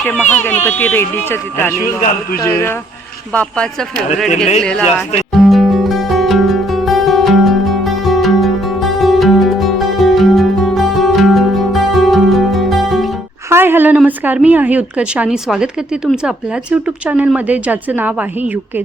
इथे महागणपती रेड्डीच्या तिथे बाप्पाचं अरे फेवरेट घेतलेलं आहे. नमस्कार मी आहे उत्कर्ष आणि स्वागत करते तुमचं आपल्याच यूट्यूब चॅनलमध्ये ज्याचं नाव आहे यू के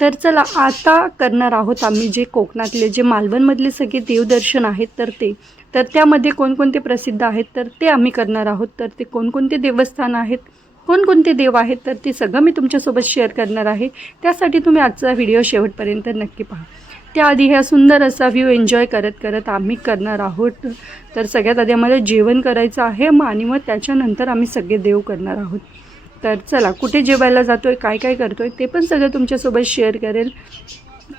तर चला आता करणार आहोत आम्ही जे कोकणातले जे मालवणमधले सगळे देवदर्शन आहेत तर ते. तर त्यामध्ये कोणकोणते प्रसिद्ध आहेत तर ते आम्ही करणार आहोत. तर ते कोणकोणते देवस्थान आहेत कोणकोणते देव आहेत तर ते सगळं मी तुमच्यासोबत शेअर करणार आहे. त्यासाठी तुम्ही आजचा व्हिडिओ शेवटपर्यंत नक्की पहा. त्याआधी ह्या सुंदर असा व्ह्यू एन्जॉय करत करत आम्ही करणार आहोत. तर सगळ्यात आधी आम्हाला जेवण करायचं आहे. मग आणि मग त्याच्यानंतर आम्ही सगळे देव करणार आहोत. तर चला कुठे जेवायला जातो आहे काय काय करतो आहे ते पण सगळं तुमच्यासोबत शेअर करेल.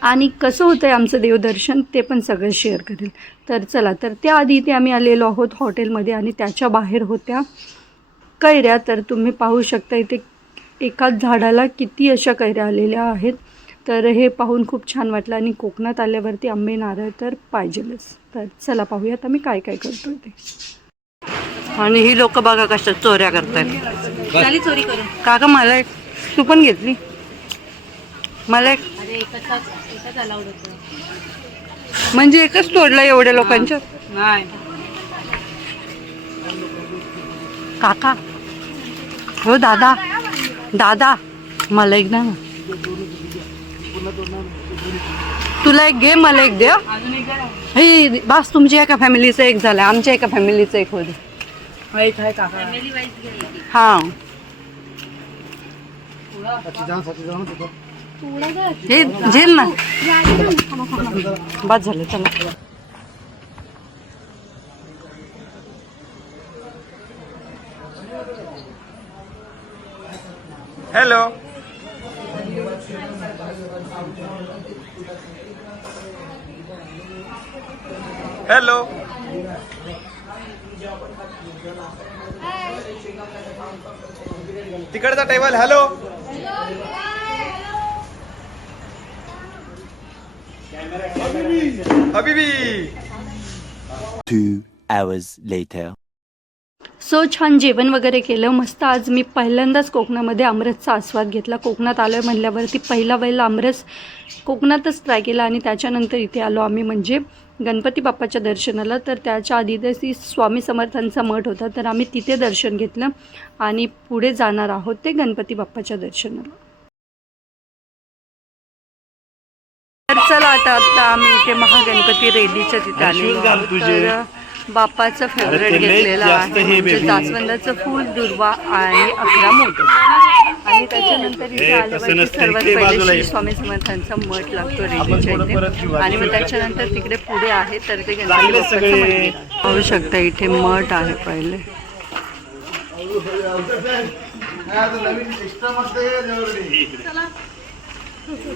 आणि कसं होतं आहे आमचं देवदर्शन ते पण सगळं शेअर करेल. तर चला तर त्याआधी इथे आम्ही आलेलो आहोत हॉटेलमध्ये आणि त्याच्या बाहेर होत्या कैऱ्या. तर तुम्ही पाहू शकता इथे एकाच झाडाला किती अशा कैऱ्या आलेल्या आहेत. तर हे पाहून खूप छान वाटलं आणि कोकणात आल्यावरती आंबे नारळ तर पाहिजेलच. तर चला पाहूयात आम्ही काय काय करतोय ते. आणि ही लोक बघा कशा चोऱ्या करतात चोरी काका मला एक तू पण घेतली? मला एक म्हणजे एकच तोडला एवढ्या लोकांच्या? नाही. काका. हो दादा. दादा. मला एक ना. तुला एक घे मला एक दे हं. अजून एक जरा बस तुमच्या एका फॅमिलीचं एक झालं आमच्या एका फॅमिलीचं एक होते हा हे. झेल ना. बस झालं चला. हॅलो हॅलो तिकडचा टेबल हॅलो हबीबी Two hours later. सो छान जेवण वगैरे केलं. मस्त आज मी पहिल्यांदाच कोकणामध्ये आमरसचा आस्वाद घेतला. कोकणात आलो आहे म्हणल्यावरती पहिला वेळेला आमरस कोकणातच ट्राय केला आणि त्याच्यानंतर इथे आलो आम्ही म्हणजे गणपती बाप्पाच्या दर्शनाला. तर त्याच्या आधी ती स्वामी समर्थांचा मठ होता. तर आम्ही तिथे दर्शन घेतलं आणि पुढे जाणार आहोत ते गणपती बाप्पाच्या दर्शनाला. तर चला आता आता आम्ही इथे महागणपती रेड्डीच्या तिथे आणि बाप्पाचं फेवरेट घेतलेलं आहे हे म्हणजे. जास्वंदाचं फूल दुर्वा आणि अकरा मोदक आणि त्याच्यानंतर इथे हे आल्यावरती. सर्वात इकडे पहिले श्री. स्वामी समर्थांचा मठ लागतो रेल्वेच्या इथे. आणि मग त्याच्यानंतर तिकडे पुढे आहे तर ते गणपती बाप्पाचं. मंदिर. पाहू शकता इथे मठ आहे पहिले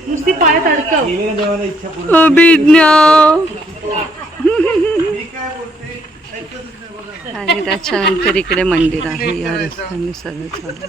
नुसती अभिज्ञा आणि त्याच्यानंतर इकडे मंदिर आहे. या रस्त्याने सरळ चालू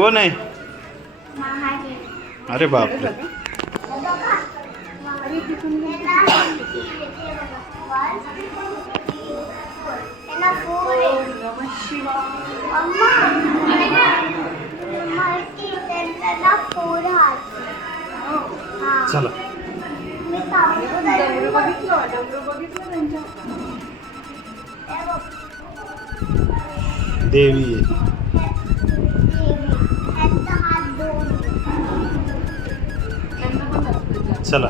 कोण आहे? अरे बापरे. चला. देवी आहे. चला.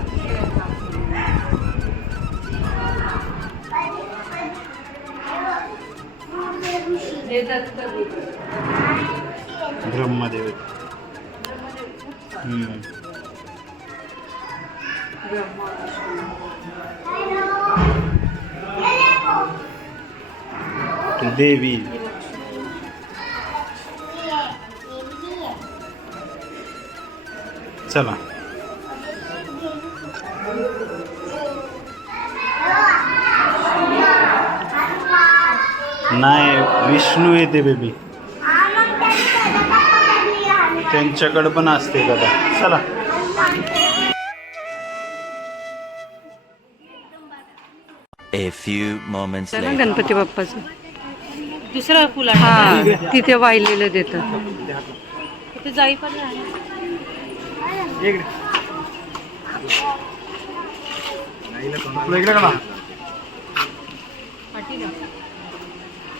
ब्रह्मदेव. देवी. चला. नाही विष्णू येते बेबी त्यांच्याकडे पण असते कदा चला. A few moments ना later. गणपती बाप्पाचं. दुसरं फुल हा आहे तिथे वाहिलेलं देतात. ते जाई पण आहे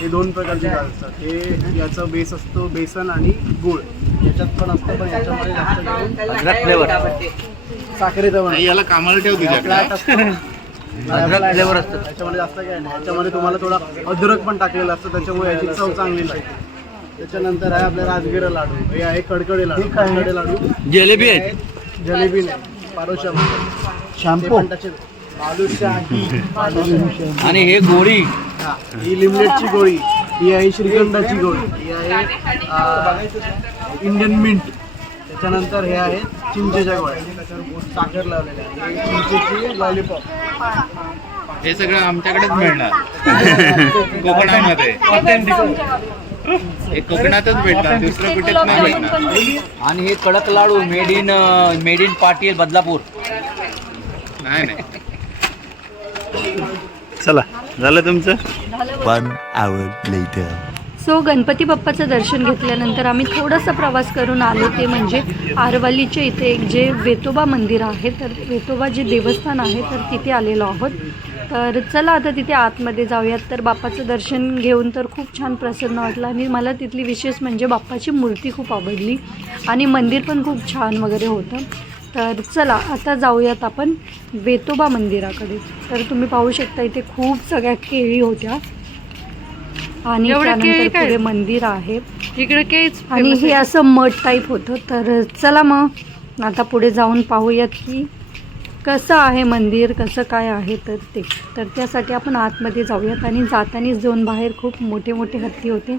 हे दोन प्रकारचे डाळ असतात. हे याचा बेस असतो बेसन आणि गुळ. याच्यात पण असतं पण याच्यामध्ये जास्त करून साखरेचा पण याला कामाला ठेव फ्लॅट असतो फ्लेवर असतं. त्याच्यामध्ये जास्त काय नाही. याच्यामध्ये तुम्हाला थोडा अद्रक पण टाकलेला असतं त्याच्यामुळे याची चव चांगली लागते. त्याच्यानंतर आहे आपले राजगिरा लाडू. हे आहे कडकडे लाडू. कडकडे लाडू. जिलेबी आहे? जलेबी नाही पारोशा शॅम्पू? आणि हे गोळी. हा, ही लिमलेटची गोळी ही आहे श्रीखंडाची गोळी. ही आहे इंडियन मिंट त्याच्यानंतर हे आहे चिंचेच्या गोळ्या. त्याच्यावर साखर लावलेल्या आहे. चिंचेची लॉलीपॉप हे सगळं आमच्याकडेच मिळणार. कोकणामध्ये. हे कोकणातच भेटणार दुसरं कुठेच नाही भेटणार. आणि हे कडक लाडू made in made in Patil Badlapur. नाही नाही. चला झालं तुमचं? One hour later. So Ganpati बाप्पाचं दर्शन घेतल्यानंतर आम्ही थोडासा प्रवास करून आलो ते म्हणजे आरवलीच्या इथे एक जे वेतोबा मंदिर आहे तर वेतोबा जे देवस्थान आहे तर तिथे आलेलो आहोत. तर चला आता तिथे आतमध्ये जाऊयात. तर बाप्पाचं दर्शन घेऊन तर खूप छान प्रसन्न वाटलं आणि मला तिथली विशेष म्हणजे बाप्पाची मूर्ती खूप आवडली आणि मंदिर पण खूप छान वगैरे होतं. तर चला आता जाऊयात आपण वेतोबा मंदिराकडे. तर तुम्ही पाहू शकता इथे खूप सगळ्या केळी होत्या. आणि एवढ्या केळी त्यानंतर काय? पुढे मंदिर आहे. इकडे केच आणि हे असं मठ टाईप होतं. तर चला मग आता पुढे जाऊन पाहूयात की कसं आहे मंदिर कसं काय आहे तर ते. तर त्यासाठी आपण आतमध्ये जाऊयात. आणि जातानीच जाऊन बाहेर खूप मोठे मोठे हत्ती होते.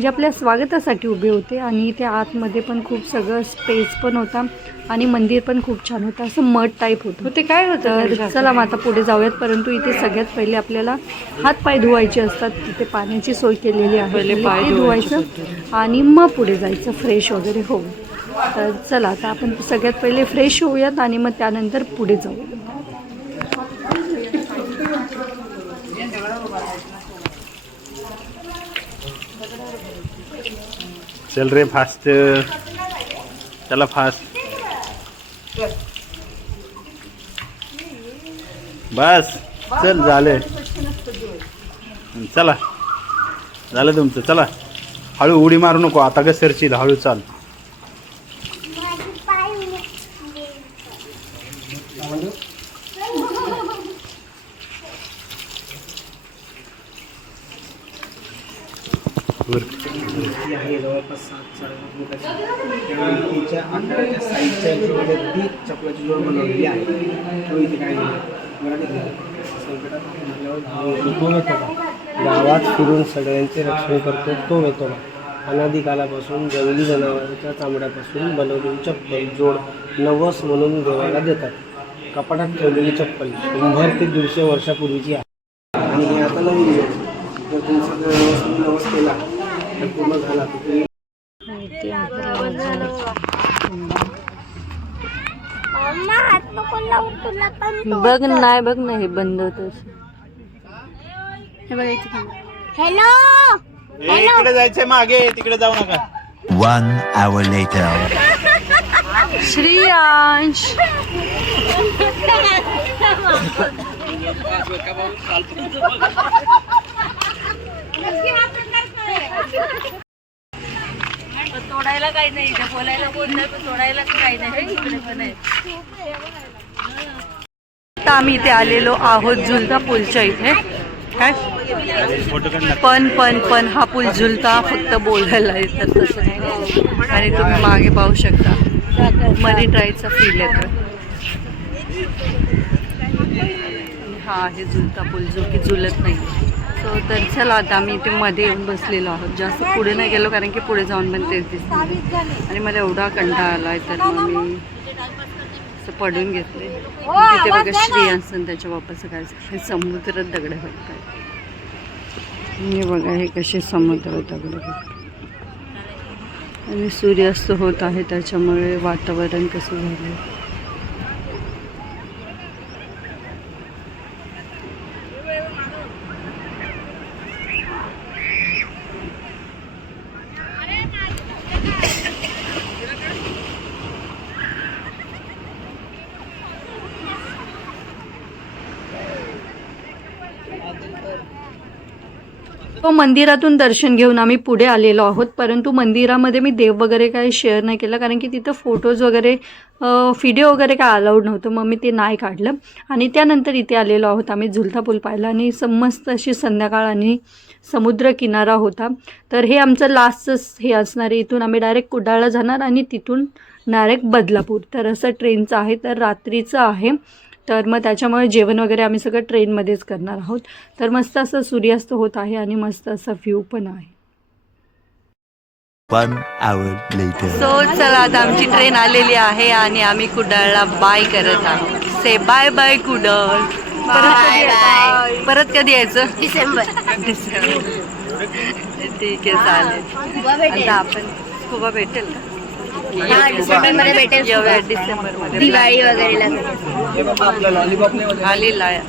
जे आपल्या स्वागतासाठी उभे होते आणि त्या आतमध्ये पण खूप सगळं स्पेस पण होता आणि मंदिर पण खूप छान होतं. असं मठ टाईप होतं. ते काय होतं चला मग आता पुढे जाऊयात. परंतु इथे सगळ्यात पहिले आपल्याला हात पाय धुवायचे असतात. तिथे पाण्याची सोय केलेली आहे. पहिले पाय धुवायचं आणि मग पुढे जायचं फ्रेश वगैरे होऊन. तर चला आता आपण सगळ्यात पहिले फ्रेश होऊयात आणि मग त्यानंतर पुढे जाऊ चल रे फास्ट चला फास्ट बस. चल झाले. चला. झालं तुमचं. चला. हळू उडी मारू नको. आता घसरशील हळू चाल वर. ती आहे जवळपास सात साडेसात फुटाची त्यामुळे तिच्या आकाराच्या साईजच्या हिशोबाने ती चपलाची जोड बनवलेली आहे. तो इथे काय गावात फिरून सगळ्यांचे रक्षण करतो तो वेतोबा अनादी कालापासून जंगली जनावरांच्या चामड्यापासून बनवलेली चप्पल जोड नवस म्हणून देवाला देतात. कपाटात ठेवलेली चप्पल शंभर ते दीडशे वर्षापूर्वीची आहे. आणि हे आता नवीन जोड जर तुमचा नवस केला तर पूर्ण झाला. तर बघ नाही बघ ना हे बंद होत हॅलो इकडे जायचंय मागे तिकडे जाऊ नका One hour later. श्रीयांश तोडायला काही नाही इथे बोलायला कोण नाही पण काही नाही इकडे पण आहे. आता आम्ही इथे आलेलो आहोत झुलता पूलच्या इथे. काय? पण पण पण हा पूल झुलता फक्त बोलायला येतात तसं नाही. आणि तुम्ही मागे पाहू शकता. मनी ड्राईव्हचा फील येतो. हा आहे झुलता पूल जो की झुलत नाही. सो तर चला आता आम्ही इथे मध्ये येऊन बसलेलो आहोत. जास्त पुढे नाही गेलो कारण की पुढे जाऊन पण तेच दिसतं आणि मला एवढा कंटाळा आला आहे तर मग मी असं पडून घेतले. तिथे बघा श्रेयांस आणि त्याच्या बापाचं काय. हे समुद्रात दगड भेटतात हे बघा हे कसे समुद्रात दगड आणि सूर्यास्त होत आहे त्याच्यामुळे वातावरण कसं झालं मंदिरातून दर्शन घेऊन आम्ही पुढे आलेलो आहोत. परंतु मंदिरामध्ये मी देव वगैरे काही शेअर नाही केलं कारण की तिथं फोटोज वगैरे व्हिडिओ वगैरे काय अलाउड नव्हतं. मग मी ते नाही काढलं. आणि त्यानंतर इथे आलेलो आहोत आम्ही झुलता पूल पाहिला आणि समस्त मस्त अशी संध्याकाळ आणि समुद्र किनारा होता. तर हे आमचं लास्टच हे असणार आहे. इथून आम्ही डायरेक्ट कुडाळला जाणार आणि तिथून डायरेक्ट बदलापूर. तर असं ट्रेनचं आहे. तर रात्रीचं आहे. तर मग त्याच्यामुळे जेवण वगैरे आम्ही सगळं ट्रेनमध्येच करणार आहोत. तर मस्त असं सूर्यास्त होत आहे आणि मस्त असा व्ह्यू पण आहे. One hour later. सो चला आता आमची ट्रेन आलेली आहे आणि आम्ही कुडाळला बाय करत आहोत. Say bye bye Kudal? परत कधी यायचं? डिसेंबर. डिसेंबर. ठीक आहे चालेल. आता आपण स्कुबा भेटेल का? डिसेंबरमध्ये भेटेल. येऊया डिसेंबरमध्ये दिवाळी वगैरे आपलं लॉलीपॉप नाही आलेला आहे.